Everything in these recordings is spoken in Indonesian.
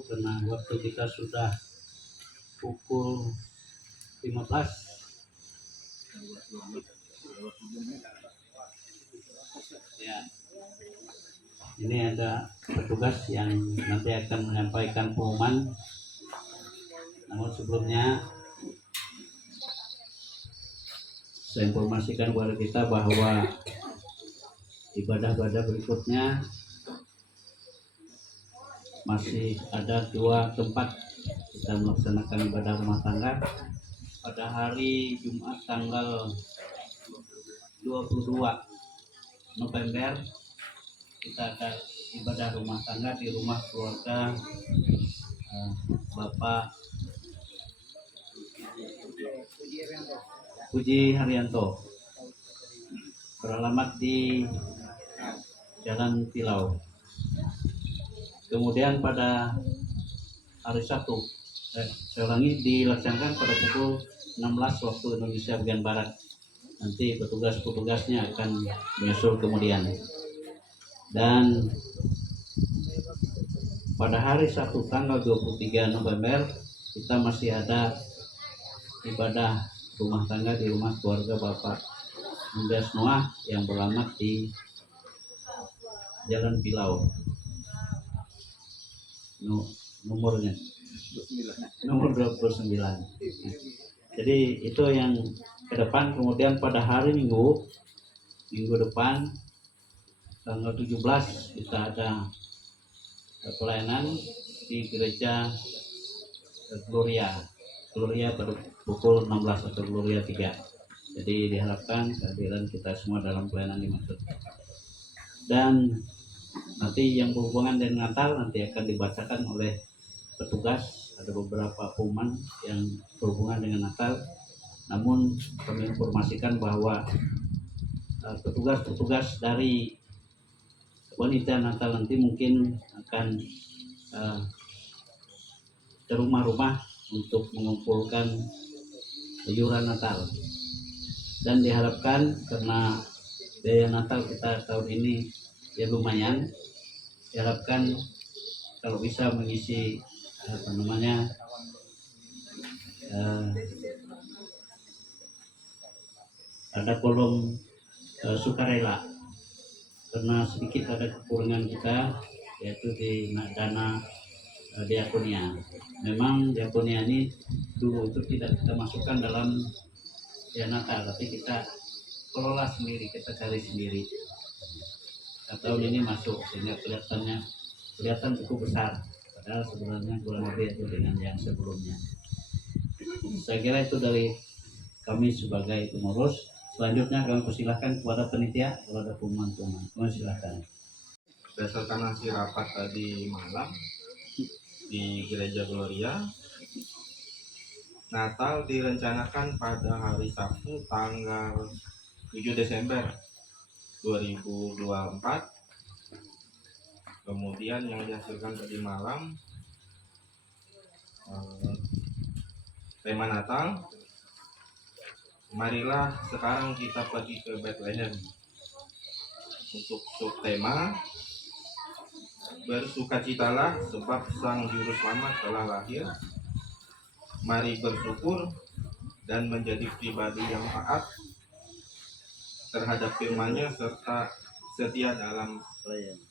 karena waktu kita sudah pukul 15. Ya, ini ada petugas yang nanti akan menyampaikan pengumuman. Namun sebelumnya saya informasikan kepada kita bahwa ibadah-ibadah berikutnya masih ada 2 tempat kita melaksanakan ibadah rumah tangga. Pada hari Jumat tanggal 22 November kita ada ibadah rumah tangga di rumah keluarga Bapak Puji Haryanto, beralamat di Jalan Pilau. Kemudian pada hari Sabtu, saya ulangi, dilaksanakan pada pukul 16 waktu Indonesia bagian Barat. Nanti petugas-petugasnya akan menyusul kemudian. Dan pada hari Sabtu tanggal 23 November kita masih ada ibadah rumah tangga di rumah keluarga Bapak Mundas Noah yang beralamat di Jalan Pilau. Nomornya nomor 29. Jadi itu yang ke depan. Kemudian pada hari minggu depan tanggal 17 kita ada pelayanan di gereja Gloria pada pukul 16 atau Gloria 3. Jadi diharapkan kehadiran kita semua dalam pelayanan dimaksud. Dan nanti yang berhubungan dengan Natal nanti akan dibacakan oleh petugas. Ada beberapa pengumuman yang berhubungan dengan Natal. Namun kami informasikan bahwa petugas-petugas dari wanita Natal nanti mungkin akan ke rumah-rumah untuk mengumpulkan iuran Natal. Dan diharapkan karena biaya Natal kita tahun ini ya lumayan, diharapkan kalau bisa mengisi ada kolom sukarela, karena sedikit ada kekurangan kita yaitu di dana diakonia. Memang diakonia ini dulu itu tidak kita masukkan dalam ya Natal, tapi kita kelola sendiri, kita cari sendiri. Nah, tahun ini masuk sehingga kelihatan cukup besar, padahal sebenarnya kurang lebih itu dengan yang sebelumnya. Saya kira itu dari kami sebagai pengurus. Selanjutnya kami persilahkan kepada panitia kalau ada pengumuman. Silakan. Berdasarkan hasil rapat tadi malam di Gereja Gloria, Natal direncanakan pada hari Sabtu tanggal 7 Desember 2024. Kemudian yang dihasilkan tadi malam tema Natal, marilah sekarang kita pergi ke Bethlehem. Untuk subtema, bersukacitalah sebab Sang Juru Selamat telah lahir. Mari bersyukur dan menjadi pribadi yang taat terhadap firman-Nya serta setia dalam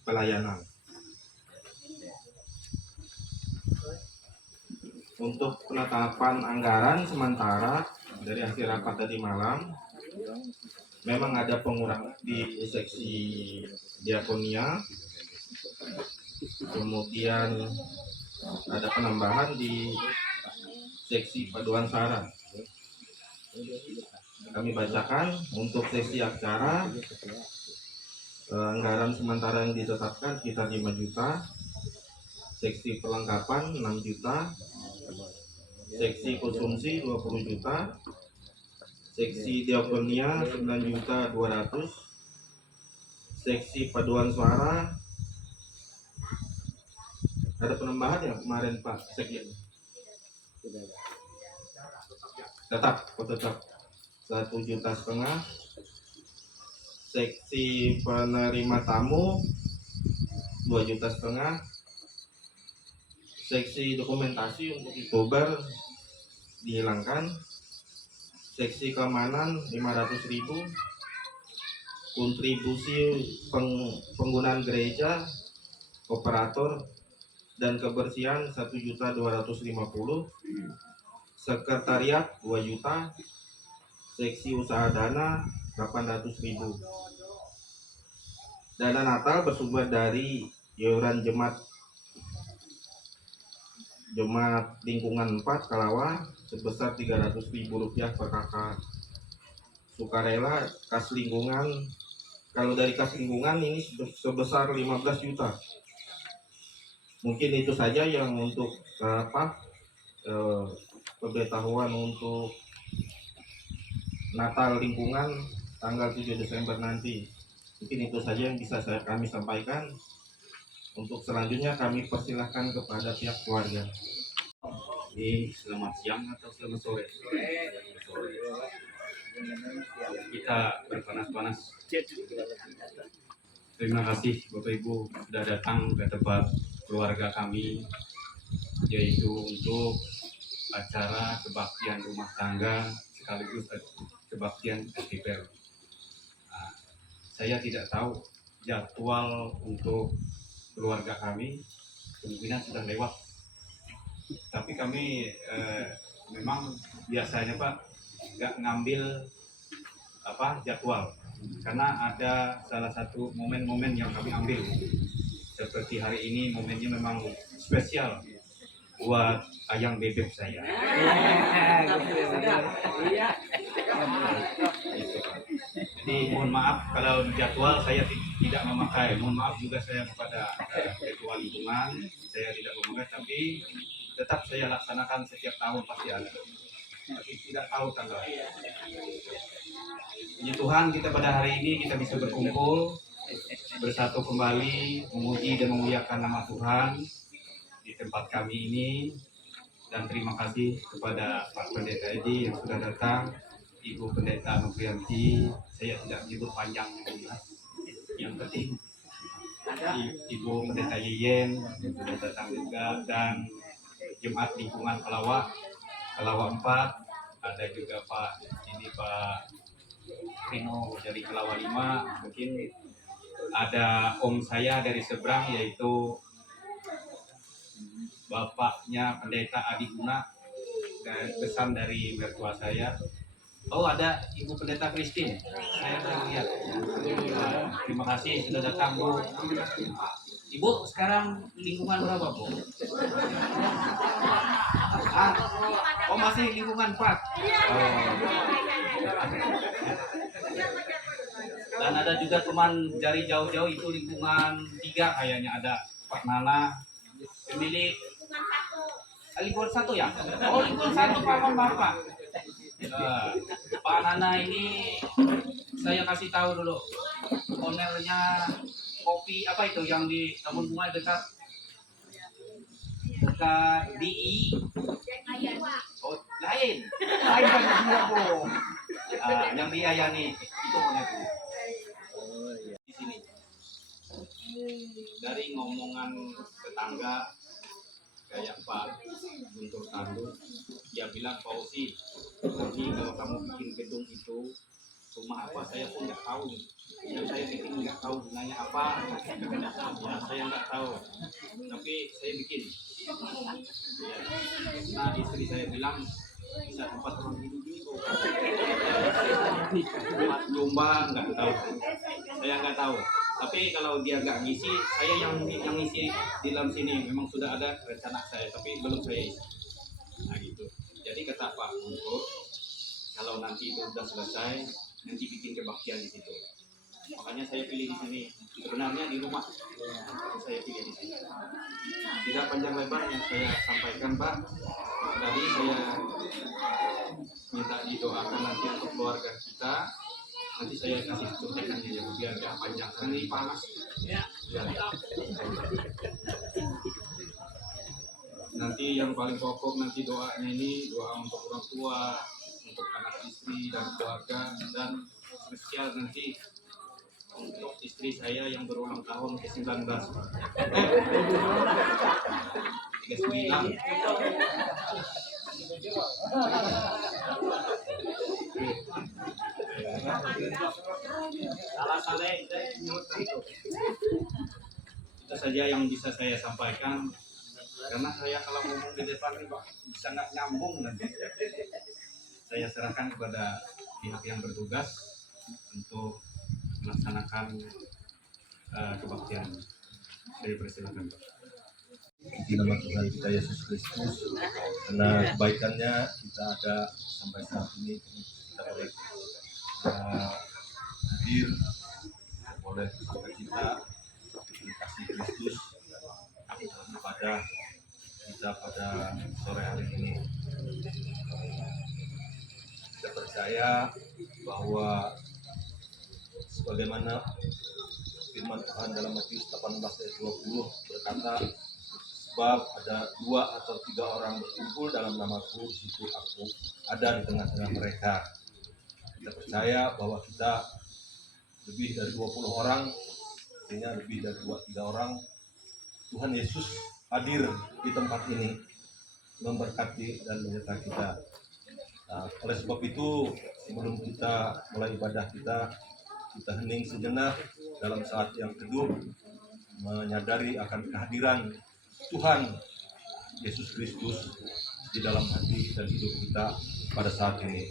pelayanan. Untuk penetapan anggaran sementara dari hasil rapat tadi malam, memang ada pengurangan di seksi diakonia, kemudian ada penambahan di seksi paduan sara. Kami bacakan untuk seksi acara, anggaran sementara yang ditetapkan sekitar 5 juta, seksi perlengkapan 6 juta, seksi konsumsi 20 juta, seksi diakonia 9.200.000, seksi paduan suara ada penambahan ya kemarin Pak Sekjen? Tetap 1,5 juta. Seksi penerima tamu 2,5 juta. Seksi dokumentasi untuk youtuber dihilangkan. Seksi keamanan 500.000. Kontribusi penggunaan gereja, operator dan kebersihan 1.250.000. Sekretariat 2 juta. Seksi usaha dana 800.000. Dana Natal bersumber dari iuran Jemaat Lingkungan 4 Kalawa sebesar Rp300.000 per kakak. Sukarela kas lingkungan, kalau dari kas lingkungan ini sebesar 15 juta. Mungkin itu saja yang untuk pemberitahuan untuk Natal lingkungan tanggal 7 Desember nanti. Mungkin itu saja yang bisa kami sampaikan. Untuk selanjutnya kami persilahkan kepada pihak keluarga. Ini selamat siang atau selamat sore? Sore. Kita berpanas-panas. Terima kasih Bapak Ibu sudah datang ke tempat keluarga kami, yaitu untuk acara kebaktian rumah tangga sekaligus kebaktian FPPR. Nah, saya tidak tahu jadwal untuk keluarga kami, kemungkinan sudah lewat. Tapi kami memang biasanya Pak nggak ngambil jadwal, karena ada salah satu momen-momen yang kami ambil. Seperti hari ini momennya memang spesial buat ayam bebek saya. Jadi mohon maaf kalau jadwal saya tidak memakai. Mohon maaf juga saya kepada ketua lingkungan, saya tidak memakai, tapi tetap saya laksanakan setiap tahun pasti ada. Tapi tidak tahu tanggal. Puji Tuhan kita pada hari ini kita bisa berkumpul bersatu kembali memuji dan memuliakan nama Tuhan di tempat kami ini, dan terima kasih kepada Pak Pendeta Edi yang sudah datang, Ibu Pendeta Novianti, saya tidak menyebut panjang yang penting Ibu Pendeta Yeyen yang sudah datang juga, dan Jemaat Lingkungan Kalawa 4, ada juga Pak Rino dari Kalawa 5, mungkin ada om saya dari seberang yaitu bapaknya Pendeta Adi Guna, dan pesan dari mertua saya. Oh, ada Ibu Pendeta Christine, saya baru lihat. Terima kasih sudah datang Bu. Ibu sekarang lingkungan berapa Bu? Oh masih lingkungan 4. Dan ada juga teman dari jauh-jauh itu lingkungan 3 kayaknya, ada Pak Nana, pemilik lingkungan 1 ya? Oh lingkungan 1 paman Bapak. Pak Nana ini saya kasih tahu dulu, ownernya kopi apa itu yang di Taman Bunga dekat DI. Oh lain kan dia Bu. Yang di Ayani itu punya Bu. Di sini dari ngomongan tetangga kayak Pak Guntur Tandu, dia bilang Fauzi, nanti kalau kamu bikin gedung itu rumah apa saya pun nggak tahu, yang saya bikin nggak tahu gunanya apa, ya saya nggak tahu, tapi saya bikin. Ya. Nah istri saya bilang bisa tempat orang hidup ini kok, tempat Jombang nggak tahu, saya nggak tahu. Tapi kalau dia nggak ngisi, saya yang ngisi di dalam sini. Memang sudah ada rencana saya, tapi belum saya isi. Nah gitu. Jadi kata Pak Guntur, kalau nanti itu sudah selesai, nanti bikin kebaktian di situ. Makanya saya pilih di sini. Sebenarnya di rumah saya pilih di sini. Tidak panjang lebar yang saya sampaikan Pak. Tadi saya minta didoakan nanti untuk keluarga kita. Nanti saya kasih contekannya ya biar nggak panjang, karena ini panas. Ya. Nanti yang paling pokok nanti doanya ini doa untuk orang tua, untuk anak istri dan keluarga, dan spesial nanti untuk istri saya yang berulang tahun ke-19. 39. Itu saja yang bisa saya sampaikan, karena saya kalau ngomong di depan ini Pak, bisa nggak nyambung nanti. Saya serahkan kepada pihak yang bertugas untuk melaksanakan kebaktian. Saya persilakan Pak. Di nama Tuhan kita Yesus Kristus, karena kebaikannya kita ada sampai saat ini, kita boleh hadir, boleh sampai kita dikasih Kristus kepada kita pada sore hari ini. Kita percaya bahwa sebagaimana firman Tuhan dalam Matius 18 ayat 20 berkata, sebab ada 2 atau 3 orang berkumpul dalam namaku, di situ aku ada di tengah-tengah mereka. Kita percaya bahwa kita lebih dari 20 orang, artinya lebih dari 2-3 orang, Tuhan Yesus hadir di tempat ini, memberkati dan menyertai kita. Oleh sebab itu, sebelum kita mulai ibadah kita hening sejenak dalam saat yang teduh, menyadari akan kehadiran Tuhan Yesus Kristus di dalam hati dan hidup kita pada saat ini.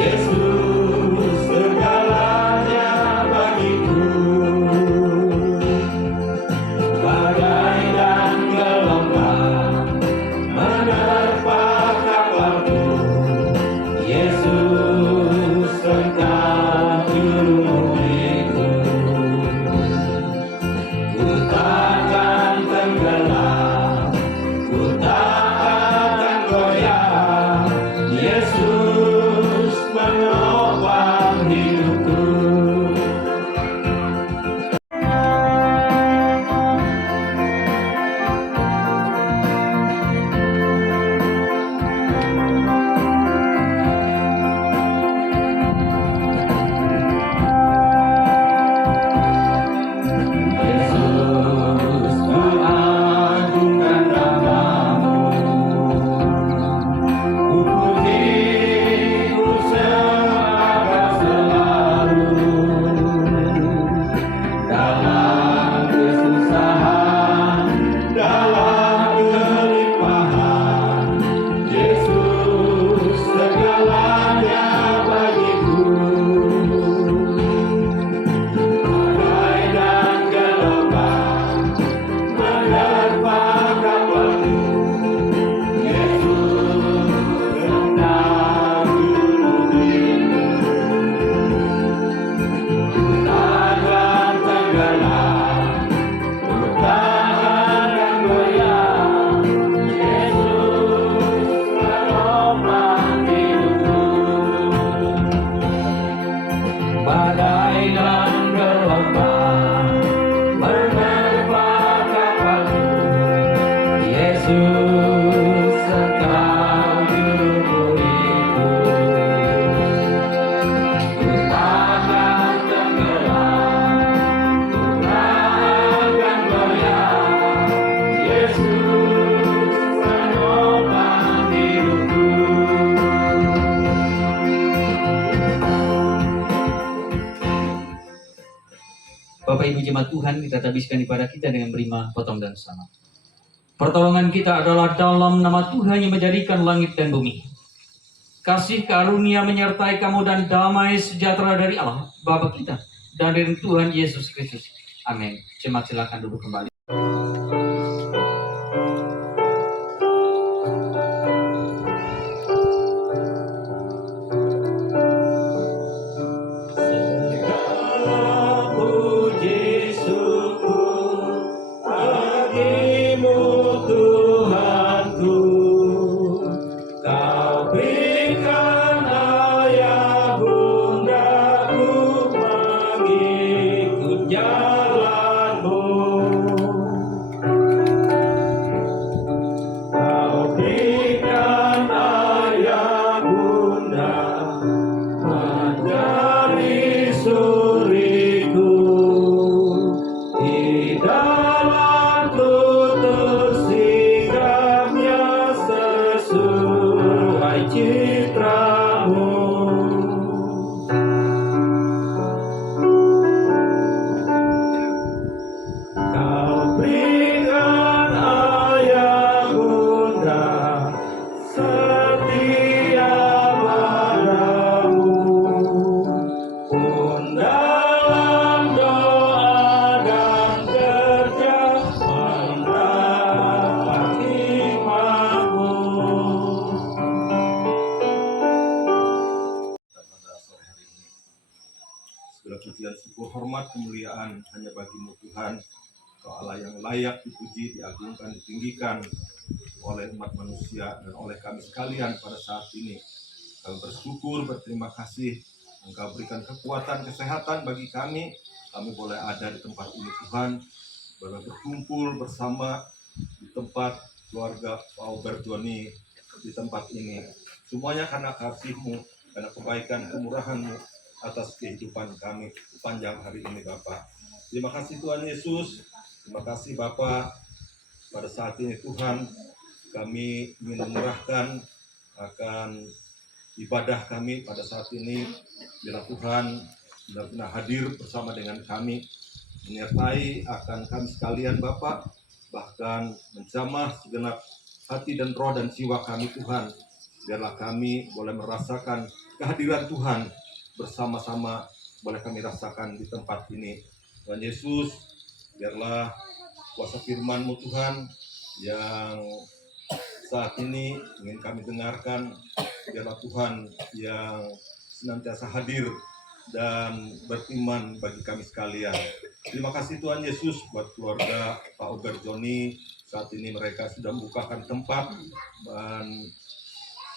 Yesus segalanya bagiku. Bapak Ibu jemaat Tuhan, kita tabiskan ibadah kita dengan beriman, potong dan salam. Pertolongan kita adalah dalam nama Tuhan yang menjadikan langit dan bumi. Kasih karunia menyertai kamu dan damai sejahtera dari Allah, Bapa kita, dan dari Tuhan Yesus Kristus. Amin. Jemaat silakan duduk kembali. Segala pujian, syukur, hormat, kemuliaan hanya bagimu Tuhan, Kau Allah yang layak dipuji, diagungkan, ditinggikan oleh umat manusia dan oleh kami sekalian pada saat ini. Kami bersyukur, berterima kasih, Engkau berikan kekuatan, kesehatan bagi kami. Kami boleh ada di tempat ini Tuhan, boleh berkumpul bersama di tempat keluarga Pak Berjoni di tempat ini. Semuanya karena kasih-Mu, karena kebaikan, kemurahan-Mu atas kehidupan kami sepanjang hari ini Bapak. Terima kasih Tuhan Yesus, terima kasih Bapak. Pada saat ini Tuhan, kami ingin menyerahkan akan ibadah kami pada saat ini. Bila Tuhan benar-benar hadir bersama dengan kami, menyertai akan kami sekalian Bapak, bahkan menjamah segenap hati dan roh dan jiwa kami Tuhan. Biarlah kami boleh merasakan kehadiran Tuhan bersama-sama, boleh kami rasakan di tempat ini. Tuhan Yesus, biarlah kuasa firman-Mu Tuhan yang saat ini ingin kami dengarkan, biarlah Tuhan yang senantiasa hadir dan beriman bagi kami sekalian. Terima kasih Tuhan Yesus buat keluarga Pak Berjoni. Saat ini mereka sudah membukakan tempat dan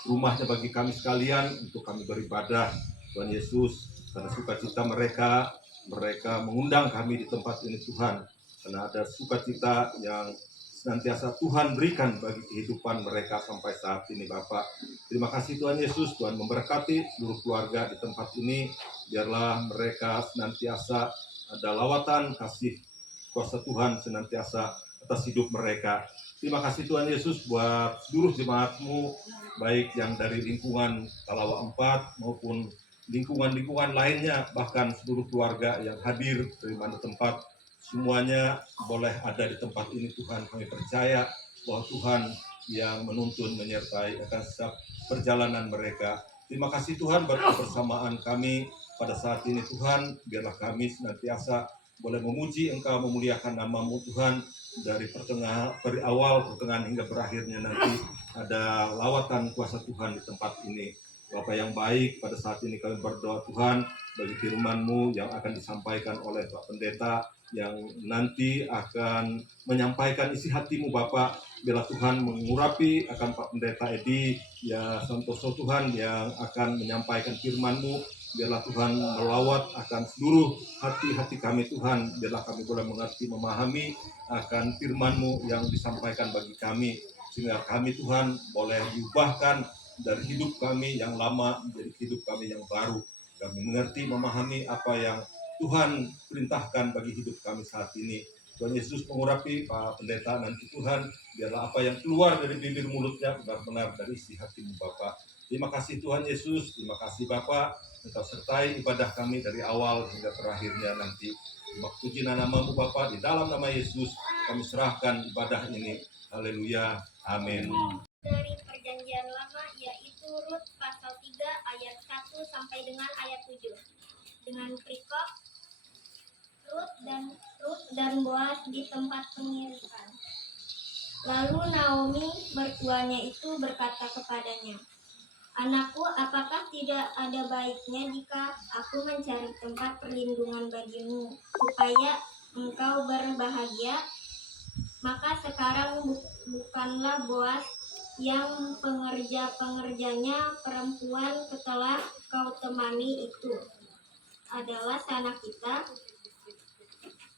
rumahnya bagi kami sekalian untuk kami beribadah. Tuhan Yesus, karena sukacita mereka mengundang kami di tempat ini Tuhan. Karena ada sukacita yang senantiasa Tuhan berikan bagi kehidupan mereka sampai saat ini Bapak. Terima kasih Tuhan Yesus, Tuhan memberkati seluruh keluarga di tempat ini. Biarlah mereka senantiasa ada lawatan kasih kuasa Tuhan senantiasa atas hidup mereka. Terima kasih Tuhan Yesus buat seluruh jemaat-Mu, baik yang dari lingkungan Talawa 4 maupun lingkungan-lingkungan lainnya, bahkan seluruh keluarga yang hadir dari mana tempat, semuanya boleh ada di tempat ini Tuhan. Kami percaya bahwa Tuhan yang menuntun, menyertai akan setiap perjalanan mereka. Terima kasih Tuhan buat kebersamaan kami pada saat ini Tuhan. Biarlah kami senantiasa boleh memuji Engkau, memuliakan nama-Mu Tuhan. Dari awal, pertengahan hingga berakhirnya nanti ada lawatan kuasa Tuhan di tempat ini. Bapak yang baik, pada saat ini kami berdoa Tuhan bagi firman-Mu yang akan disampaikan oleh Pak Pendeta yang nanti akan menyampaikan isi hati-Mu Bapak. Biarlah Tuhan mengurapi akan Pak Pendeta Edi ya Santoso Tuhan yang akan menyampaikan firman-Mu. Biarlah Tuhan melawat akan seluruh hati-hati kami Tuhan. Biarlah kami boleh mengerti, memahami akan firman-Mu yang disampaikan bagi kami. Sehingga kami Tuhan boleh diubahkan dari hidup kami yang lama menjadi hidup kami yang baru. Kami mengerti, memahami apa yang Tuhan perintahkan bagi hidup kami saat ini. Tuhan Yesus mengurapi Pak Pendeta nanti Tuhan, biarlah apa yang keluar dari bibir mulutnya benar-benar dari isi hati-Mu Bapa. Terima kasih Tuhan Yesus, terima kasih Bapa. Engkau sertai ibadah kami dari awal hingga terakhirnya nanti. Puji namamu Bapa, di dalam nama Yesus kami serahkan ibadah ini. Haleluya. Amin. Dari perjanjian lama, yaitu Rut pasal 3 ayat 1 sampai dengan ayat 7. Dengan perikop Rut dan Boas di tempat pengirikan. Lalu Naomi mertuanya itu berkata kepadanya, "Anakku, apakah tidak ada baiknya jika aku mencari tempat perlindungan bagimu, supaya engkau berbahagia? Maka sekarang bukanlah Boas yang pengerja-pengerjanya perempuan telah kau temani itu adalah sanak kita.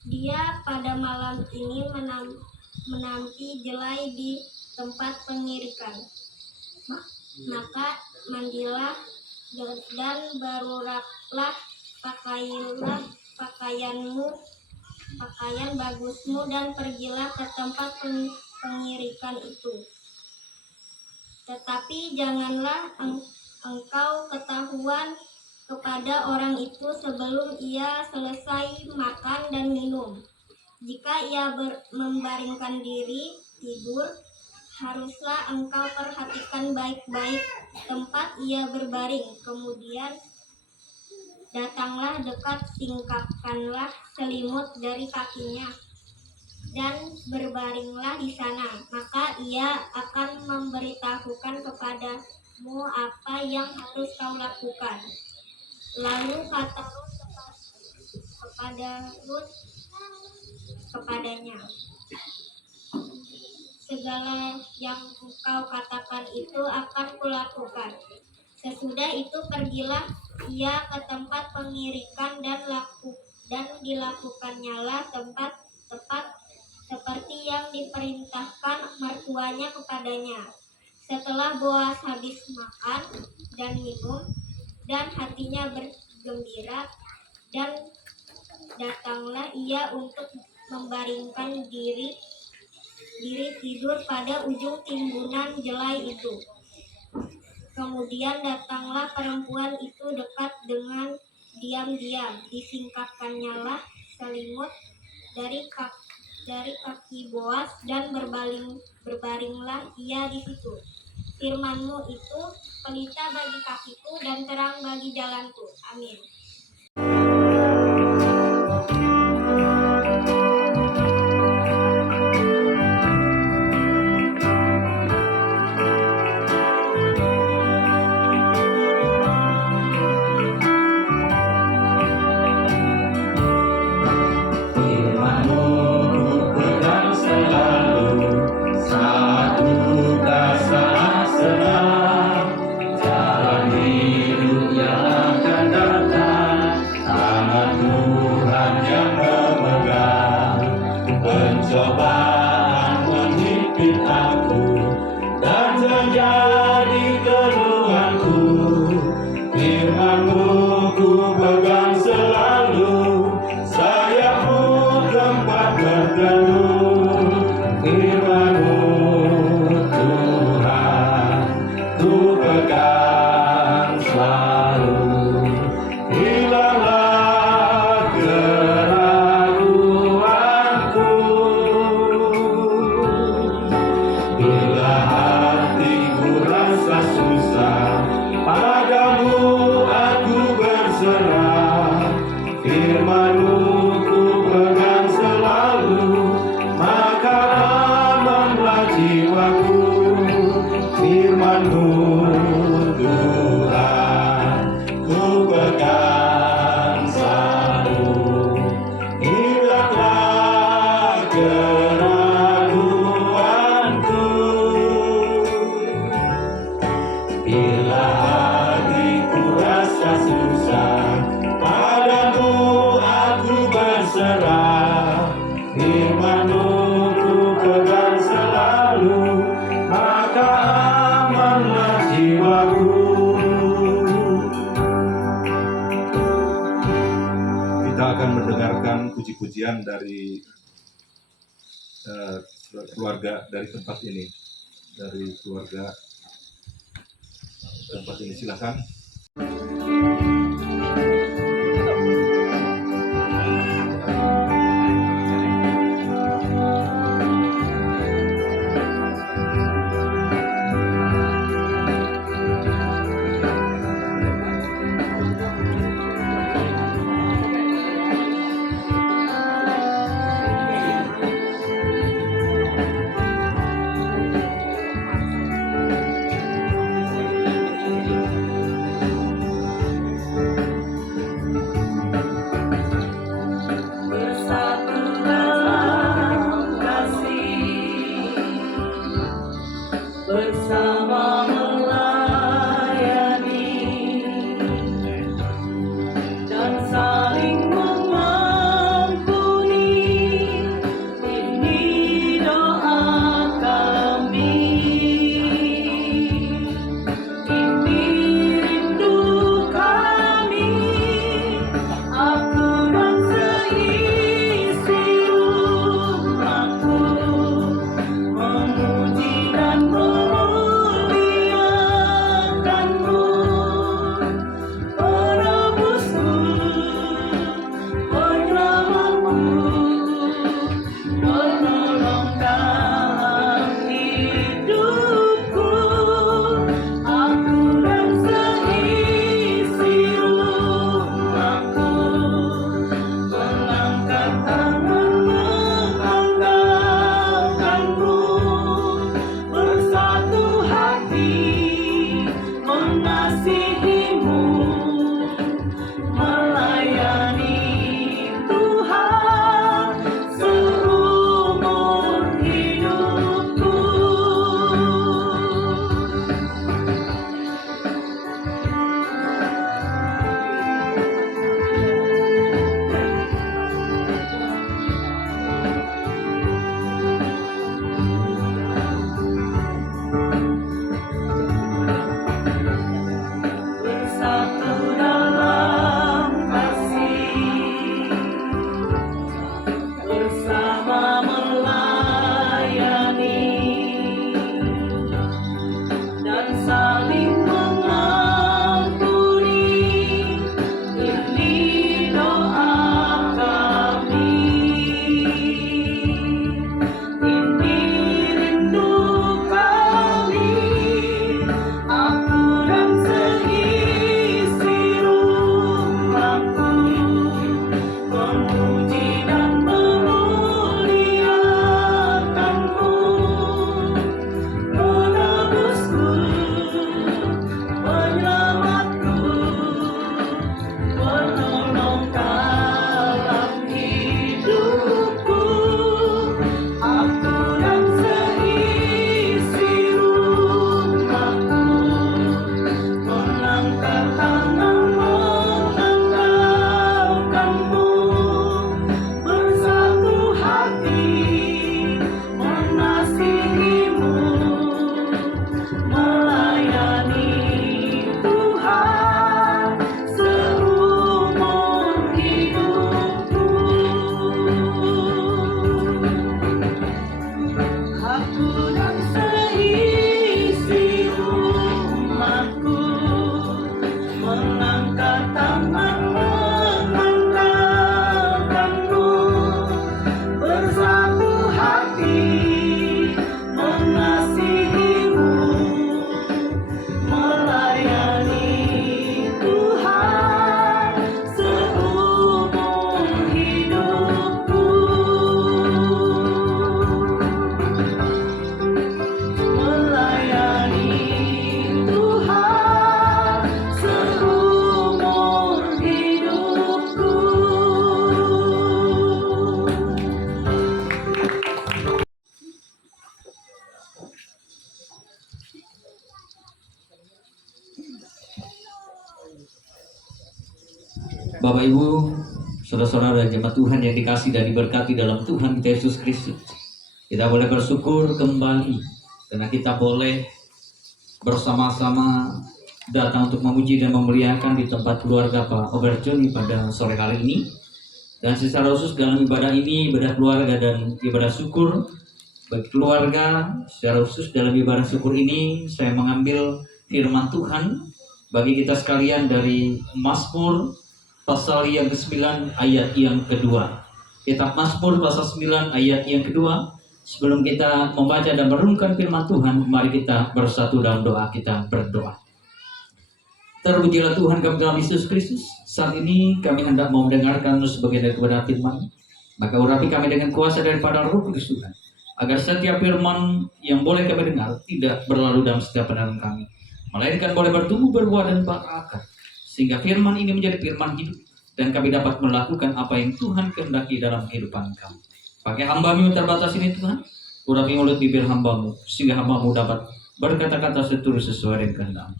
Dia pada malam ini menampi jelai di tempat pengirikan. Maka mandilah dan beruraplah pakaian bagusmu dan pergilah ke tempat pengirikan itu. Tetapi janganlah engkau ketahuan kepada orang itu sebelum ia selesai makan dan minum. Jika ia membaringkan diri tidur, haruslah engkau perhatikan baik-baik tempat ia berbaring. Kemudian datanglah dekat, singkapkanlah selimut dari kakinya, dan berbaringlah di sana. Maka ia akan memberitahukan kepadamu apa yang harus kau lakukan." Lalu kata Rut kepadanya, "Segala yang engkau katakan itu akan kulakukan." Sesudah itu pergilah ia ke tempat pengirikan dan dilakukannya tepat seperti yang diperintahkan mertuanya kepadanya. Setelah Boas habis makan dan minum dan hatinya bergembira, dan datanglah ia untuk membaringkan diri tidur pada ujung timbunan jelai itu. Kemudian datanglah perempuan itu dekat dengan diam-diam, disingkapkannyalah selimut dari kaki Boas, dan berbaringlah ia di situ. Firman-Mu itu pelita bagi kakiku dan terang bagi jalanku. Amin. Cobaan menghimpit aku dan menjadi keluhanku. Firman-Mu ku pegang selalu, sayap-Mu tempat berteduh. Firman-Mu Tuhan ku pegang selalu. Hilanglah keraguanku bila hatiku rasa susah, padamu aku berserah. Firman-Mu ku pegang selalu, maka amanlah jiwaku. Firman-Mu Tuhan ku pegang selalu. Hilanglah keraguanku bila hatiku rasa susah, padamu aku berserah. Firman-Mu ku pegang selalu, maka amanlah jiwaku. Kita akan mendengarkan puji-pujian dari keluarga dari tempat ini, silakan. Bapak Ibu, saudara-saudara dan jemaat Tuhan yang dikasih dan diberkati dalam Tuhan kita Yesus Kristus, kita boleh bersyukur kembali karena kita boleh bersama-sama datang untuk memuji dan memuliakan di tempat keluarga Pak Oberjoni pada sore hari ini. Dan secara khusus dalam ibadah ini, ibadah keluarga dan ibadah syukur bagi keluarga, secara khusus dalam ibadah syukur ini saya mengambil firman Tuhan bagi kita sekalian dari Mazmur pasal yang ke-9 ayat yang kedua. Kitab Mazmur pasal 9 ayat yang kedua. Sebelum kita membaca dan merenungkan firman Tuhan, mari kita bersatu dalam doa. Kita berdoa. Terpujilah Tuhan kami dalam Yesus Kristus. Saat ini kami hendak mau mendengarkan sebagian dari kebenaran firman. Maka urapi kami dengan kuasa daripada Roh Kudus Tuhan, agar setiap firman yang boleh kami dengar tidak berlalu dalam setiap pendengaran kami, melainkan boleh bertumbuh, berbuah dan berakar, sehingga firman ini menjadi firman hidup dan kami dapat melakukan apa yang Tuhan kehendaki dalam kehidupan kami. Pakai hamba-Mu yang terbatas ini Tuhan, urapi mulut bibir hamba-Mu, sehingga hamba-Mu dapat berkata-kata seturut sesuai dengan kehendak-Mu.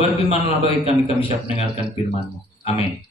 Berfirmanlah bagi kami siap mendengarkan firman-Mu. Amin.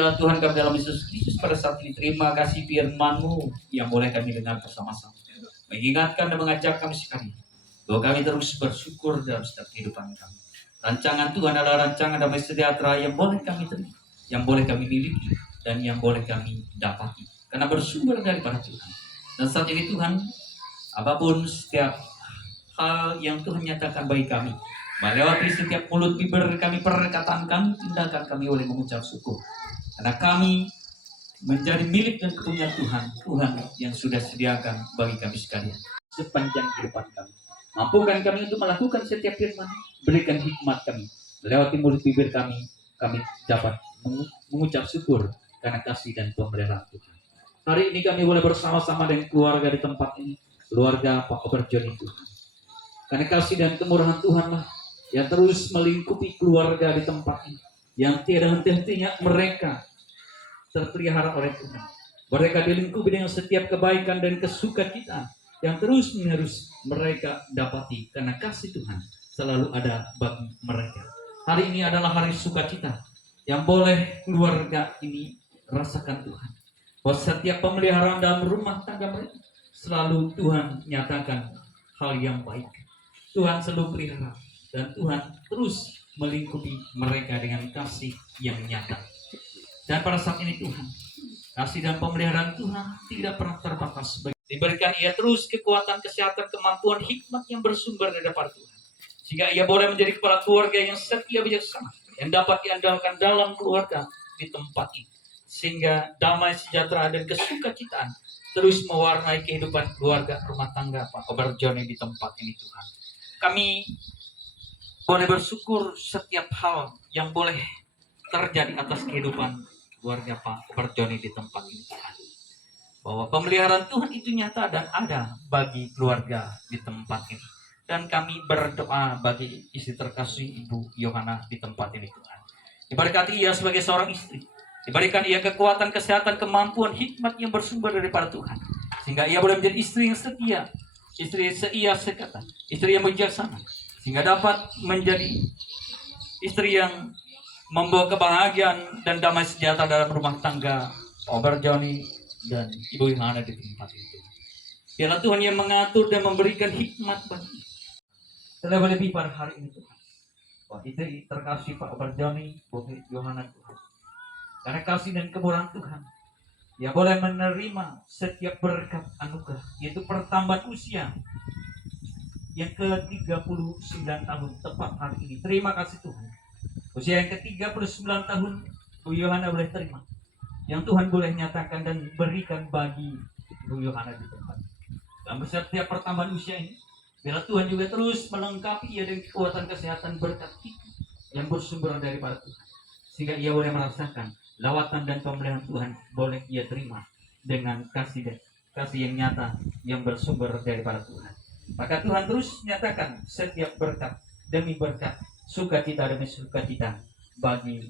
Allah Tuhan kami dalam Yesus Kristus pada saat ini. Terima kasih firman-Mu yang boleh kami dengar bersama-sama. Mengingatkan dan mengajak kami sekali bahwa kami terus bersyukur dalam setiap kehidupan kami. Rancangan Tuhan adalah rancangan damai sejahtera yang boleh kami terima, yang boleh kami miliki, dan yang boleh kami dapati. Karena bersumber daripada Tuhan. Dan saat ini Tuhan, apapun setiap hal yang Tuhan nyatakan bagi kami, melewati setiap mulut bibir kami, perkataan kami, tindakan kami boleh mengucap syukur. Karena kami menjadi milik dan kepunyaan Tuhan, Tuhan yang sudah sediakan bagi kami sekalian sepanjang kehidupan kami. Mampukan kami untuk melakukan setiap firman, berikan hikmat kami. Melewati mulut bibir kami dapat mengucap syukur karena kasih dan pemeliharaan Tuhan. Hari ini kami boleh bersama-sama dengan keluarga di tempat ini, keluarga Pak Oberjoni Tuhan. Karena kasih dan kemurahan Tuhanlah yang terus melingkupi keluarga di tempat ini, yang tiada henti-hentinya mereka terpelihara oleh Tuhan. Mereka dilingkupi dengan setiap kebaikan dan kesukacitaan yang terus-menerus mereka dapati karena kasih Tuhan selalu ada bagi mereka. Hari ini adalah hari sukacita yang boleh keluarga ini rasakan Tuhan. Bahwa setiap pemeliharaan dalam rumah tangga mereka selalu Tuhan nyatakan hal yang baik. Tuhan selalu pelihara dan Tuhan terus melingkupi mereka dengan kasih yang nyata. Dan pada saat ini Tuhan, kasih dan pemeliharaan Tuhan tidak pernah terbatas. Diberikan ia terus kekuatan, kesehatan, kemampuan, hikmat yang bersumber dari Tuhan. Sehingga ia boleh menjadi kepala keluarga yang setia, bijaksana, yang dapat diandalkan dalam keluarga di tempat ini. Sehingga damai sejahtera dan kesukacitaan terus mewarnai kehidupan keluarga rumah tangga Pak Oberjoni di tempat ini Tuhan. Kami boleh bersyukur setiap hal yang boleh terjadi atas kehidupan keluarga Pak Oberjoni di tempat ini Tuhan. Bahwa pemeliharaan Tuhan itu nyata dan ada bagi keluarga di tempat ini. Dan kami berdoa bagi istri terkasih Ibu Yohana di tempat ini Tuhan. Diberkati ia sebagai seorang istri. Diberikan ia kekuatan, kesehatan, kemampuan, hikmat yang bersumber daripada Tuhan. Sehingga ia boleh menjadi istri yang setia, istri seia sekata, istri yang bijaksana. Sehingga dapat menjadi istri yang membawa kebahagiaan dan damai sejahtera dalam rumah tangga Oberjoni dan Ibu Yohana di tempat itu. Biarlah Tuhan yang mengatur dan memberikan hikmat bagi terlebih pada hari ini Tuhan. Wah, itu terkasih Pak Oberjoni, Bu Yohana Tuhan. Karena kasih dan kemurahan Tuhan, ia boleh menerima setiap berkat anugerah, yaitu pertambahan usia yang ke-39 tahun tepat hari ini. Terima kasih Tuhan. Usia yang ke-39 tahun Bu Yohana boleh terima, yang Tuhan boleh nyatakan dan berikan bagi Bu Yohana di tempat. Dalam setiap pertambahan usia ini, biarlah Tuhan juga terus melengkapi ia dengan kekuatan, kesehatan, berkat yang bersumber daripada Tuhan. Sehingga ia boleh merasakan lawatan dan pemeliharaan Tuhan boleh ia terima dengan kasih yang nyata yang bersumber daripada Tuhan. Maka Tuhan terus nyatakan setiap berkat demi berkat, sukacita demi sukacita bagi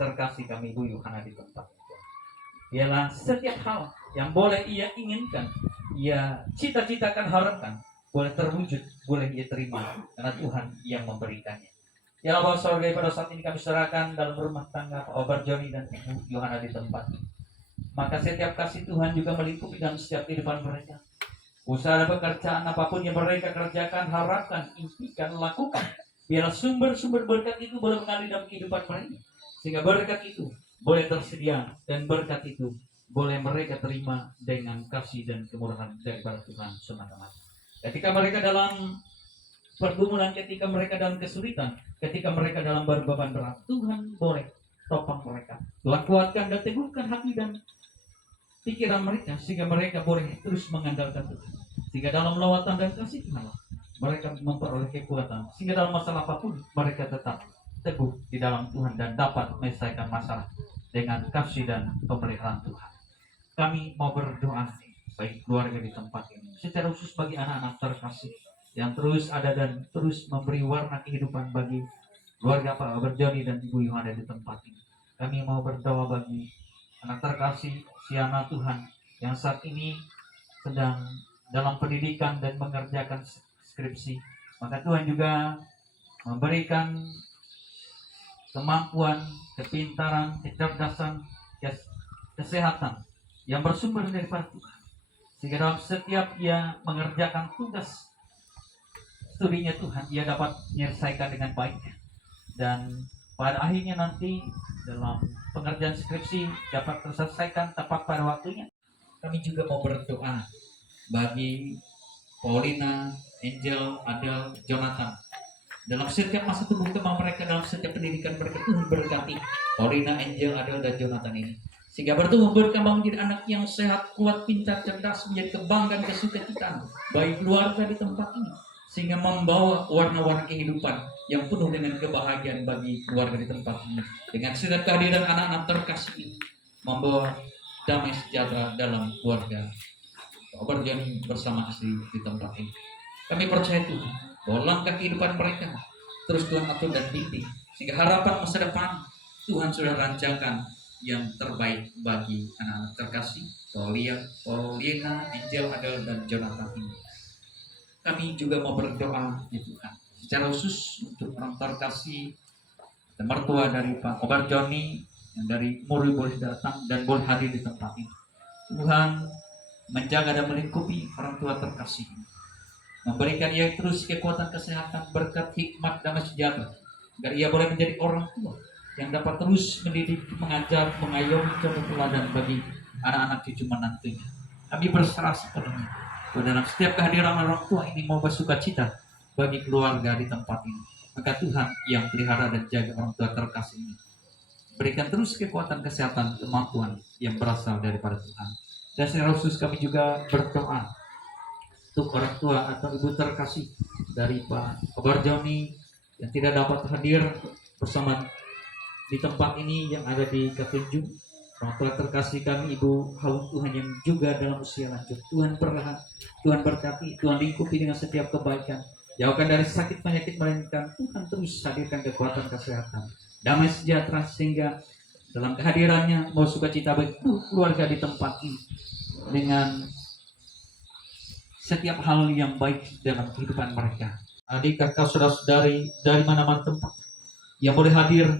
terkasih kami Bu Yohana di tempat itu. Ialah setiap hal yang boleh ia inginkan, ia cita-citakan, harapkan, boleh terwujud, boleh ia terima karena Tuhan yang memberikannya. Ya Allah, sorga pada saat ini kami serahkan dalam rumah tangga Pak Oberjoni dan Ibu Yohana di tempat ini. Maka setiap kasih Tuhan juga melingkupi dalam setiap kehidupan mereka. Usaha dan pekerjaan apapun yang mereka kerjakan, harapkan, impikan, lakukan. Biar sumber-sumber berkat itu boleh mengalir dalam kehidupan mereka. Sehingga berkat itu boleh tersedia dan berkat itu boleh mereka terima dengan kasih dan kemurahan daripada Tuhan semata-mata. Ketika mereka dalam pergumulan, ketika mereka dalam kesulitan, ketika mereka dalam berbeban berat, Tuhan boleh topang mereka. Tuhan kuatkan dan teguhkan hati dan pikiran mereka sehingga mereka boleh terus mengandalkan Tuhan. Sehingga dalam lawatan dan kasih Tuhan mereka memperoleh kekuatan. Sehingga dalam masalah apapun mereka tetap teguh di dalam Tuhan dan dapat menyelesaikan masalah dengan kasih dan pemeliharaan Tuhan. Kami mau berdoa bagi keluarga di tempat ini, secara khusus bagi anak-anak terkasih yang terus ada dan terus memberi warna kehidupan bagi keluarga Pak Oberjoni dan Ibu Yohana di tempat ini. Kami mau berdoa bagi anak terkasih Siana Tuhan yang saat ini sedang dalam pendidikan dan mengerjakan skripsi. Maka Tuhan juga memberikan kemampuan, kepintaran, kecerdasan, kesehatan yang bersumber daripada Tuhan. Sehingga dalam setiap ia mengerjakan tugas studinya Tuhan, ia dapat menyelesaikan dengan baik. Dan pada akhirnya nanti dalam pengerjaan skripsi dapat terselesaikan tepat pada waktunya. Kami juga mau berdoa bagi Paulina, Angel, Adel, Jonathan. Dalam setiap masa tumbuh kembang mereka, dalam setiap pendidikan mereka, Tuhan berkati Paulina, Angel, Adel, dan Jonathan ini. Sehingga bertumbuh berkembang menjadi anak yang sehat, kuat, pintar, cerdas, menjadi kebanggaan, kesukacitaan bagi keluarga di tempat ini. Sehingga membawa warna-warna kehidupan yang penuh dengan kebahagiaan bagi keluarga di tempat ini. Dengan setiap kehadiran anak-anak terkasih ini, membawa damai sejahtera dalam keluarga Obarjoni bersama istri di tempat ini. Kami percaya Tuhan bahwa langkah kehidupan mereka terus Tuhan atur dan bimbing, sehingga harapan masa depan Tuhan sudah rancangkan yang terbaik bagi anak-anak terkasih Paulina, Angel, Adel, dan Jonathan ini. Kami juga mau berdoa ya Tuhan secara khusus untuk orang terkasih dan mertua dari Pak Obarjoni yang dari Muri boleh datang dan boleh hadir di tempat ini. Tuhan menjaga dan melingkupi orang tua terkasih ini, memberikan ia terus kekuatan, kesehatan, berkat, hikmat, dan sejahtera, agar ia boleh menjadi orang tua yang dapat terus mendidik, mengajar, mengayomi, contoh teladan bagi anak-anak cucu menantunya. Kami berserah sepenuhnya dalam setiap kehadiran orang tua ini mau bersukacita bagi keluarga di tempat ini. Maka Tuhan yang pelihara dan jaga orang tua terkasih ini, berikan terus kekuatan, kesehatan, kemampuan yang berasal daripada Tuhan. Dan secara khusus kami juga berdoa untuk orang tua atau ibu terkasih dari Pak Obarjoni yang tidak dapat hadir bersama di tempat ini yang ada di Ketunjung. Orang tua terkasih kami Ibu Haun Tuhan yang juga dalam usia lanjut, Tuhan berkati, Tuhan lingkupi dengan setiap kebaikan, jauhkan dari sakit penyakit, melainkan Tuhan terus hadirkan kekuatan, kesehatan, damai sejahtera, sehingga dalam kehadirannya mau sukacita bagi keluarga di tempat ini dengan setiap hal yang baik dalam kehidupan mereka. Adik, kakak, saudara-saudari dari mana-mana tempat yang boleh hadir,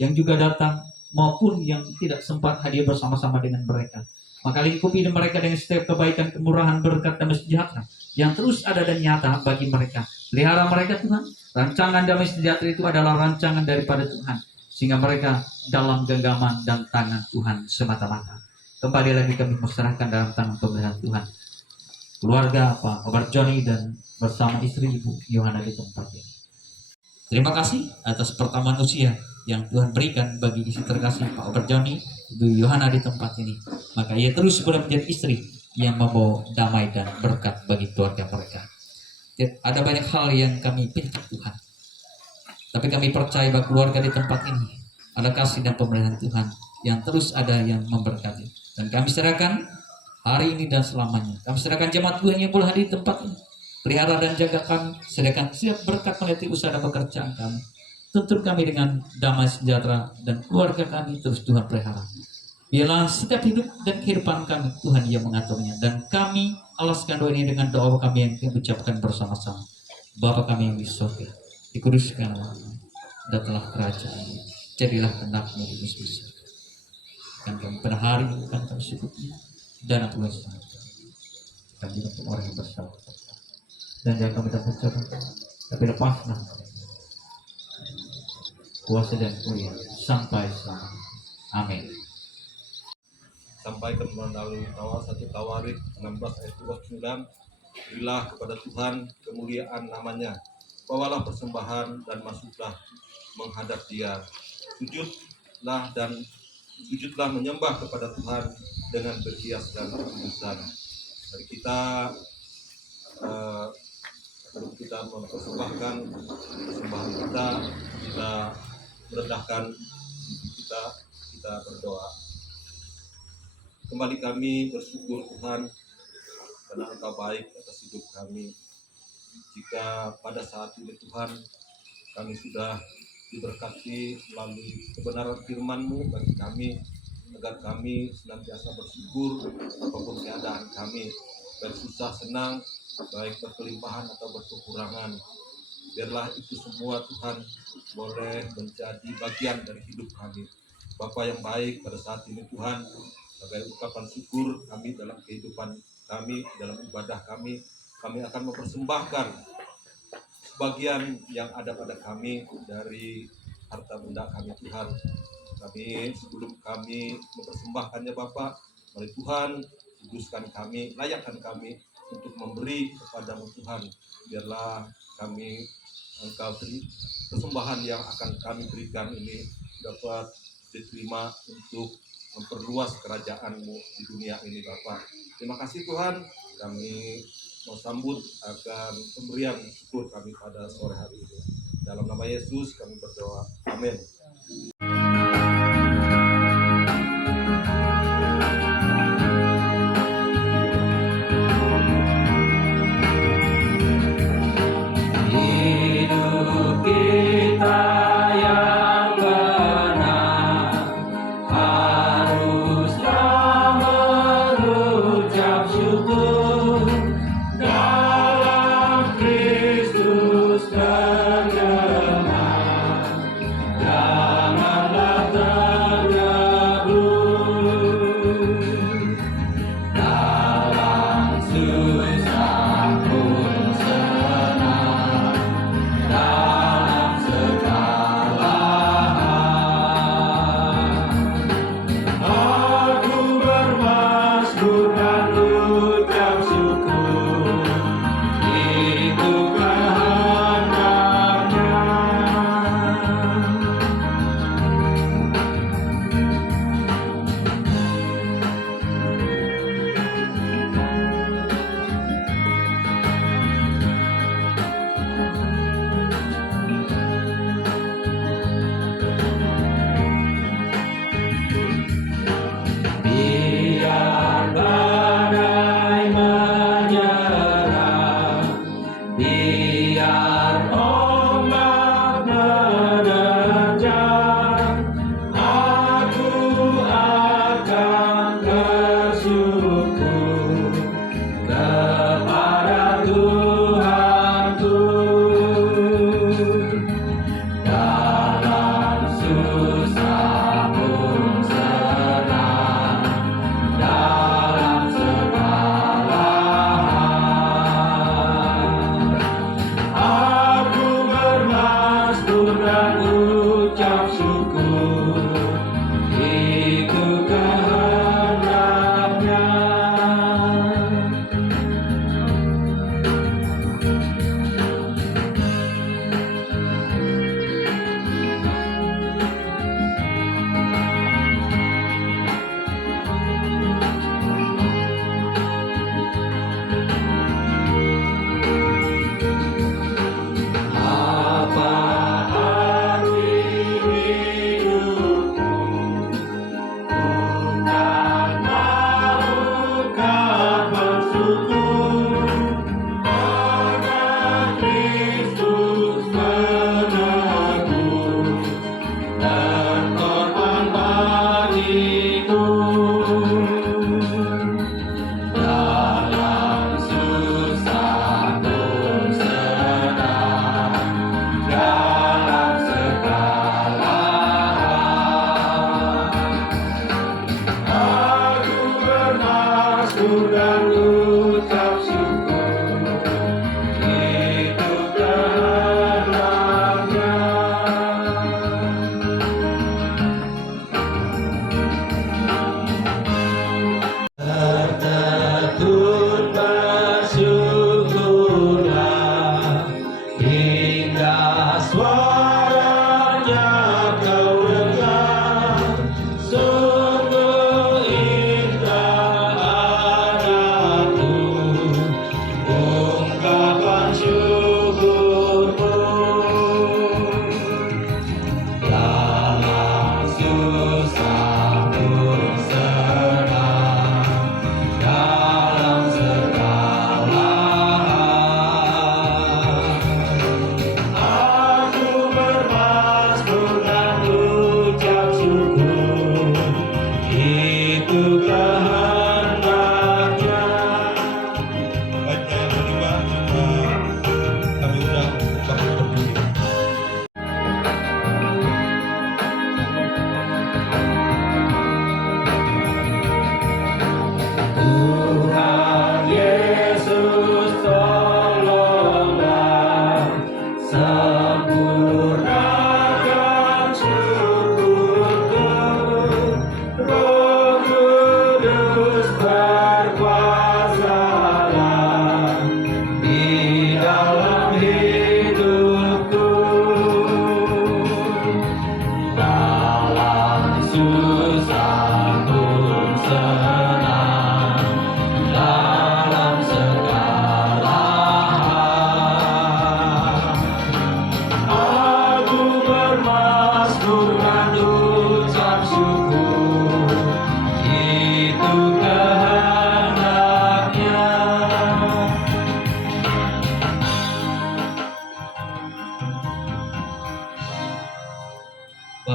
yang juga datang maupun yang tidak sempat hadir bersama-sama dengan mereka, maka lingkupi mereka dengan setiap kebaikan, kemurahan, berkat, damai sejahtera yang terus ada dan nyata bagi mereka. Pelihara mereka Tuhan. Rancangan damai sejahtera itu adalah rancangan daripada Tuhan, sehingga mereka dalam genggaman dan tangan Tuhan semata-mata. Kembali lagi kami serahkan dalam tangan pemeliharaan Tuhan keluarga Pak Obarjoni dan bersama istri Ibu Yohana di tempat ini. Terima kasih atas pertambahan usia yang Tuhan berikan bagi istri terkasih Pak Obarjoni, Ibu Yohana di tempat ini. Maka ia terus boleh menjadi istri yang membawa damai dan berkat bagi keluarga mereka. Ada banyak hal yang kami pinta Tuhan, tapi kami percaya bahwa keluarga di tempat ini ada kasih dan pemeliharaan Tuhan yang terus ada yang memberkati. Dan kami serahkan hari ini dan selamanya. Kami serahkan jemaat Tuhan yang boleh hadir di tempat ini. Pelihara dan jaga kami, sediakan siap berkat melewati usaha dan pekerjaan kami. Tuntun kami dengan damai sejahtera dan keluarga kami terus Tuhan pelihara. Biarlah setiap hidup dan kehidupan kami Tuhan yang mengaturnya. Dan kami alaskan doa ini dengan doa kami yang kami ucapkan bersama-sama. Bapa kami yang di surga, dikuduskan nama-Mu, datanglah kerajaan, jadilah kehendak-Mu di bumi. Dan kami pada hari ini akan kami syukurnya dan aku bersama kami untuk orang yang bersalah, dan jangan kami dapat jatuh, tapi lepaslah kuasa dan mulia sampai selamanya. Amin. Sampaikan melalui Tawar 1 Tawarik 16 ayat 29, berilah kepada Tuhan kemuliaan namanya, bawalah persembahan dan masuklah menghadap Dia, sujudlah menyembah kepada Tuhan dengan berhiaskan kekudusan. Mari kita sebelum kita mempersembahkan persembahan kita merendahkan diri kita berdoa. Kembali kami bersyukur Tuhan karena Engkau baik atas hidup kami. Jika pada saat ini Tuhan kami sudah diberkati melalui kebenaran firman-Mu bagi kami, agar kami senantiasa bersyukur apapun keadaan kami, baik susah senang, baik berkelimpahan atau berkekurangan. Biarlah itu semua Tuhan boleh menjadi bagian dari hidup kami. Bapa yang baik, pada saat ini Tuhan, sebagai ungkapan syukur kami dalam kehidupan kami, dalam ibadah kami akan mempersembahkan sebagian yang ada pada kami dari harta benda kami Tuhan. Kami sebelum kami mempersembahkannya Bapa, mari Tuhan kuduskan kami, layakkan kami untuk memberi kepadamu Tuhan. Biarlah kami Engkau beri persembahan yang akan kami berikan ini dapat diterima untuk memperluas kerajaan-Mu di dunia ini Bapa. Terima kasih Tuhan, kami mau sambut akan pemberian syukur kami pada sore hari ini. Dalam nama Yesus kami berdoa. Amin. Hidup kita yang benar haruslah mengucap syukur dalam Kristus tergenar.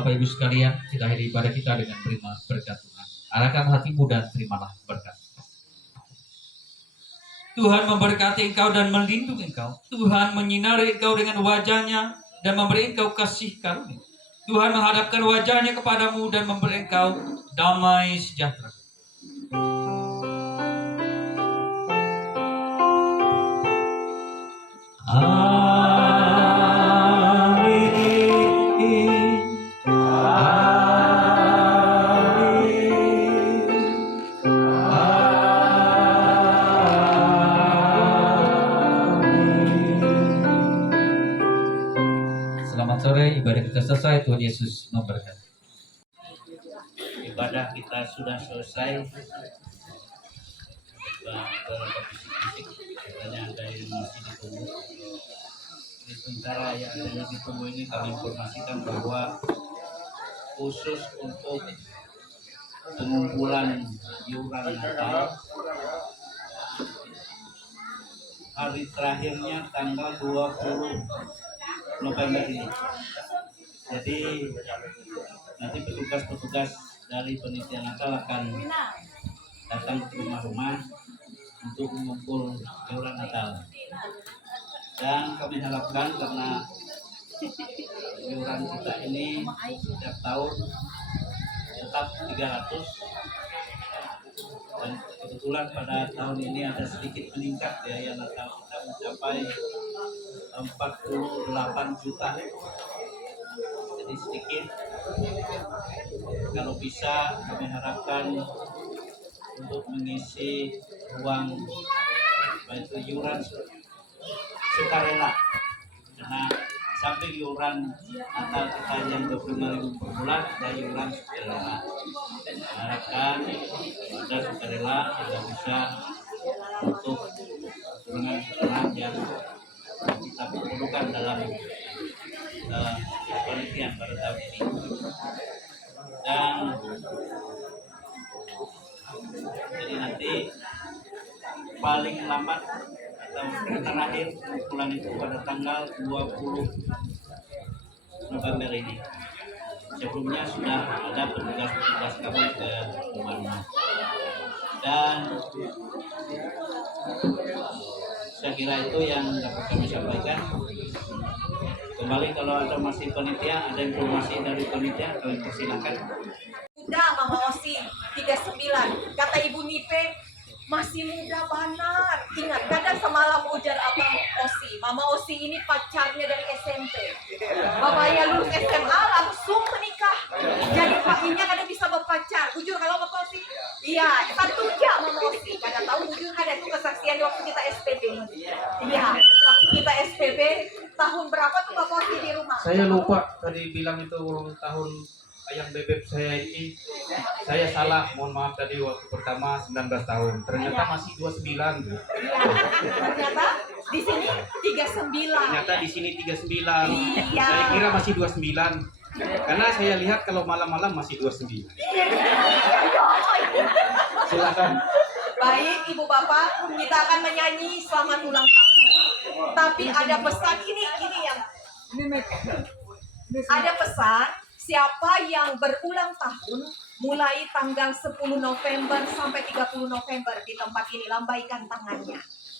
Bapak Ibu sekalian, kita akhiri ibadah kita dengan terima berkat Tuhan. Arahkan hatimu dan terimalah berkat. Tuhan memberkati engkau dan melindungi engkau. Tuhan menyinari engkau dengan wajahnya dan memberi engkau kasih karunia. Tuhan menghadapkan wajahnya kepadamu dan memberi engkau damai sejahtera. Selamat sore, ibadah kita selesai. Tuhan Yesus memberkati. Ibadah kita sudah selesai. Katanya ada yang masih ditunggu. Di sementara yang ada yang ditunggu ini kami informasikan bahwa khusus untuk pengumpulan iuran Natal, hari terakhirnya tanggal 20 November ini. Jadi nanti petugas-petugas dari panitia Natal akan datang ke rumah-rumah untuk mengumpul iuran Natal. Dan kami harapkan karena iuran kita ini setiap tahun tetap 300, dan kebetulan pada tahun ini ada sedikit meningkat biaya Natal kita mencapai 48 juta. Jadi sedikit. Kalau bisa kami harapkan untuk mengisi uang baik iuran sukarela, karena samping iuran Natal kita yang 25.000 per bulan ada iuran sukarela. Harapkan ada sukarela yang bisa untuk kekurangan yang kita perlukan dalam penelitian pada tahun ini. Dan jadi nanti paling lambat atau terakhir kumpulan itu pada tanggal 20 November ini. Sebelumnya sudah ada petugas-petugas kami ke rumah-rumah. Dan saya kira itu yang dapat kami sampaikan. Kembali kalau ada masih panitia, ada informasi dari panitia, kami persilakan. Udah Mama Osi 39, kata Ibu Nipe masih muda benar. Ingat, kadang semalam ujar Abang Osi, Mama Osi ini pacarnya dari SMP. Bapaknya lulus SMA langsung menikah. Jadi pakinya kadang bisa berpacar. Jujur kalau Bapak Osi? Iya, 1 jam Mama Osi. Kadang tahu jujur ada itu kesaksian di waktu kita SPB. Iya, waktu kita SPB tahun berapa tuh Bapak Osi di rumah? Saya lupa tadi bilang itu ulang tahun ayam bebek saya ini. Saya salah, mohon maaf tadi waktu pertama 19 tahun. Ternyata masih 29. Iya, ternyata di sini 39. Ternyata di sini 39. Iya. Saya kira masih 29. Karena saya lihat kalau malam-malam masih 29. Silakan. Baik Ibu Bapak, kita akan menyanyi selamat ulang tahun. Tapi ada pesan ini yang ada pesan, siapa yang berulang tahun mulai tanggal 10 November sampai 30 November di tempat ini, lambaikan tangannya.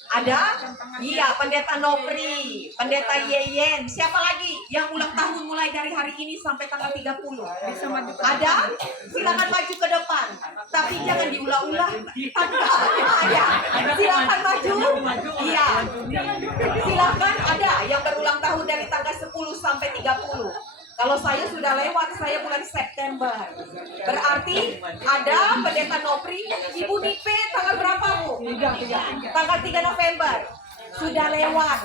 Ada? Iya, Pendeta Nopri, Pendeta Yeyen, siapa lagi yang ulang tahun mulai dari hari ini sampai tanggal 30? Ada? Silakan maju ke depan. Tapi jangan diulah-ulah. Ada. Silakan maju. Iya. Silakan, ada yang berulang tahun dari tanggal 10 sampai 30. Kalau saya sudah lewat, saya bulan September. Berarti ada Pendeta Nopri, Ibu Nipe tanggal berapa Bu? Tanggal 3 November. Sudah lewat.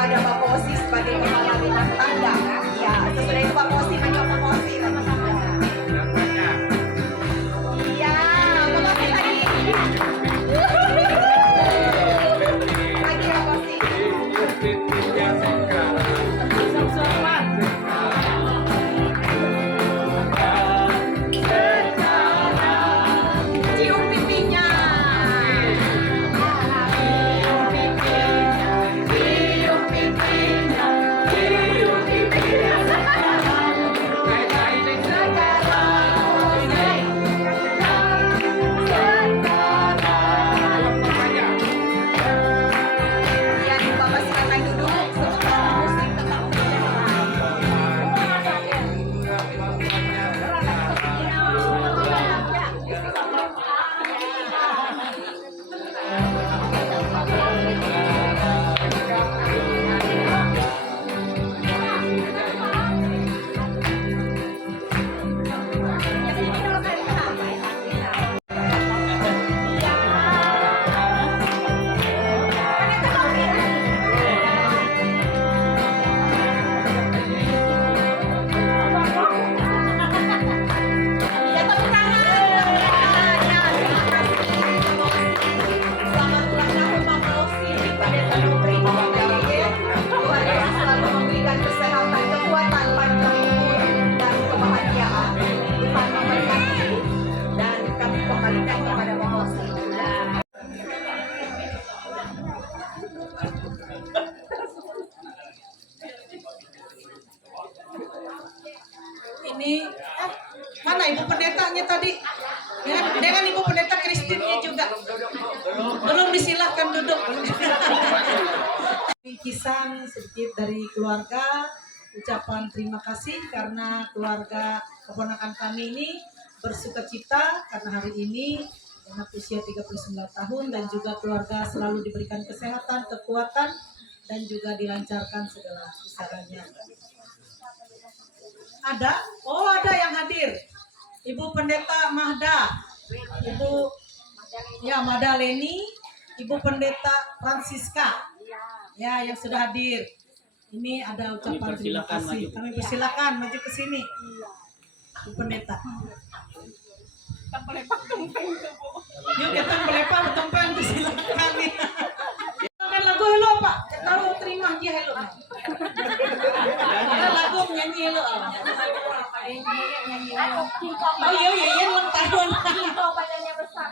kepada Bapak Osi sebagai kepala rumah tangga. Ya, sesudah itu Bapak Osi maju Bapak Osi lagi. Iya, Bapak Osi lagi. Lagi Bapak Osi. Cium pipinya. Iya, nih, Bapak silakan duduk. Sebentar, musik tetap Ya, tepuk tangan. Ya, terima kasih Bapak Osi. Selamat ulang tahun Bapak Osi. Pendeta Nobri Tuhan Yesus selalu memberikan kesehatan, kekuatan, panjang umur, dan kebahagiaan. Tuhan memberkati dan kami kembalikan kepada Bapak Osi. Ini mana ibu pendetanya tadi ya, dengan ibu pendeta Kristinnya juga belum disilahkan duduk. Bingkisan sedikit dari keluarga, ucapan terima kasih karena keluarga keponakan kami ini bersuka cita karena hari ini genap usia 39 tahun dan juga keluarga selalu diberikan kesehatan, kekuatan dan juga dilancarkan segala usahanya. Ada? Oh, ada yang hadir. Ibu Pendeta Mahda, Ibu Madaleni, Ibu Pendeta Francisca. Ya, yang sudah hadir. Ini ada ucapan terima kasih. Kami persilakan maju ke sini. Ibu Pendeta. Yuk kita melepah tumpeng silakan. Makan lagu hello Pak. Taruh terima dia hello. Lagu nyanyi hello. Oh iya iya ulang tahun. Kingkong badannya besar.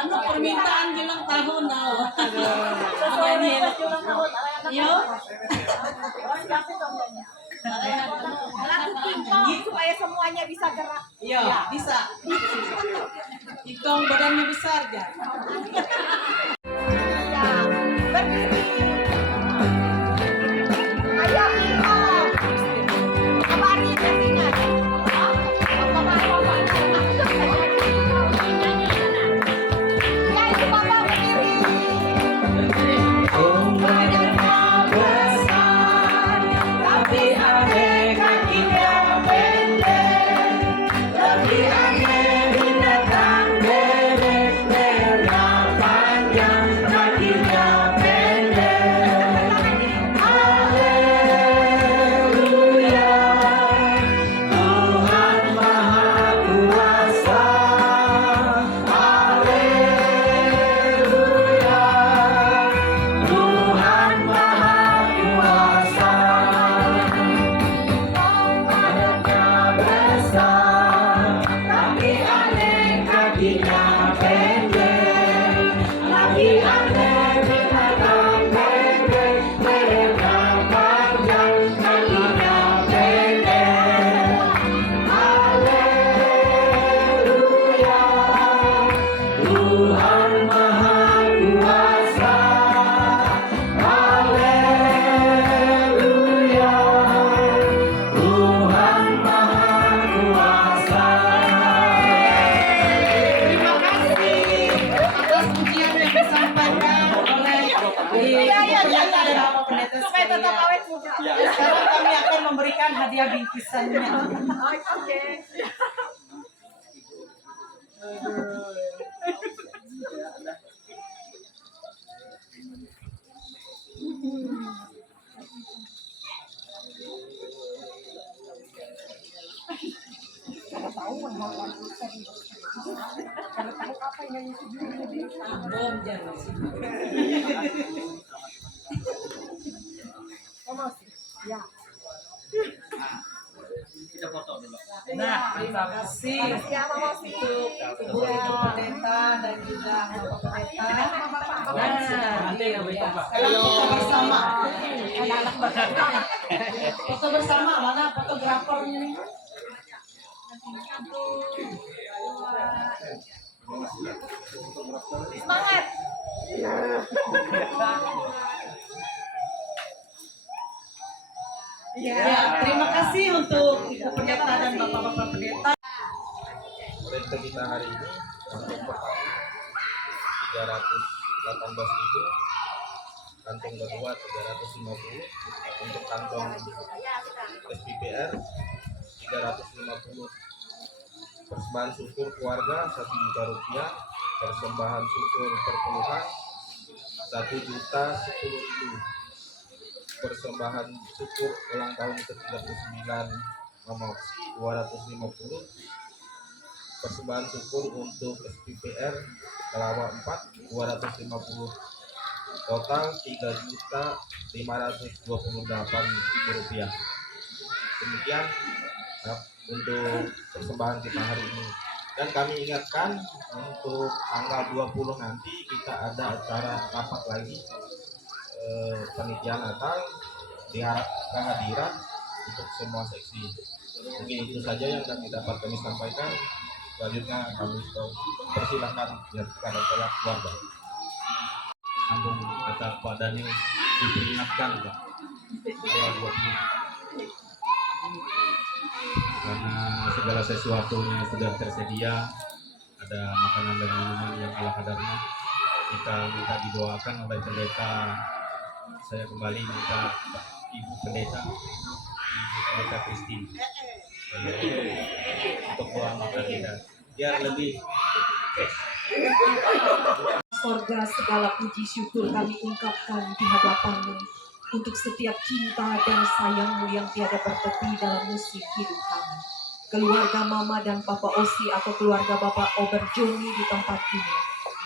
Anu permintaan ulang tahun tau. Nyanyi ulang tahun. Yo. Lagu kingkong supaya semuanya bisa gerak. Iya, bisa. Kingkong badannya besar ya. Ya, berdiri. Ayo kingkong. Kabarin nantinya. Ya, itu Bapak berdiri. Supaya tetap awet muda. Sekarang kami akan memberikan hadiah bingkisannya. Oke. Bom jangan sih. Kita foto dulu. Nah, terima kasih untuk Ibu Pendeta dan juga Bapak Pendeta. Nah, sekarang foto bersama. Foto bersama, mana fotografernya nih? Semangat. Ya, terima kasih untuk Ibu Pendeta dan Bapak-Bapak Pendeta. Rente kita hari ini kantong pertama 318.000, kantong kedua 350, untuk kantong SPPR 350. Persembahan syukur keluarga 1 juta rupiah, persembahan syukur perpuluhan 1.010.000, persembahan syukur ulang tahun ke-39 nomor 250, persembahan syukur untuk SPPR Kelawa 4 250, total 3.528.000 rupiah. Demikian untuk persembahan kita hari ini, dan kami ingatkan untuk tanggal 20 nanti kita ada acara rapat lagi panitia Natal, diharap kehadiran untuk semua seksi. Mungkin itu saja yang dapat kami sampaikan. Selanjutnya kami persilahkan kepada keluarga. Sambung kata Pak Daniel, diperingatkan Pak tanggal 20, karena segala sesuatunya sudah tersedia, ada makanan dan minuman yang ala kadarnya. Kita minta didoakan oleh pendeta. Saya kembali minta Ibu Pendeta Christine untuk doa makan kita biar lebih Sorga, segala puji syukur kami ungkapkan di hadapan-Mu untuk setiap cinta dan sayang-Mu yang tiada bertepi dalam musik hidup kami. Keluarga Mama dan Papa Osi atau keluarga Bapak Ober Joni di tempat ini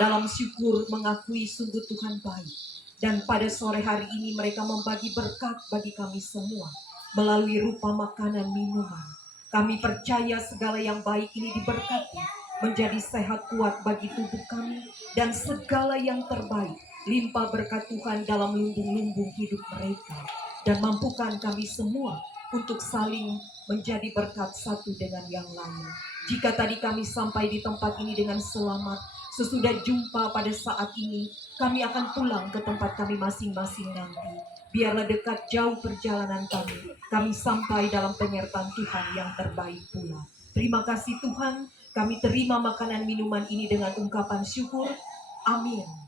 dalam syukur mengakui sungguh Tuhan baik. Dan pada sore hari ini mereka membagi berkat bagi kami semua melalui rupa makanan minuman. Kami percaya segala yang baik ini diberkati, menjadi sehat kuat bagi tubuh kami, dan segala yang terbaik limpah berkat Tuhan dalam lumbung-lumbung hidup mereka. Dan mampukan kami semua untuk saling menjadi berkat satu dengan yang lain. Jika tadi kami sampai di tempat ini dengan selamat, sesudah jumpa pada saat ini, kami akan pulang ke tempat kami masing-masing nanti. Biarlah dekat jauh perjalanan kami sampai dalam penyertaan Tuhan yang terbaik pula. Terima kasih Tuhan, kami terima makanan minuman ini dengan ungkapan syukur. Amin.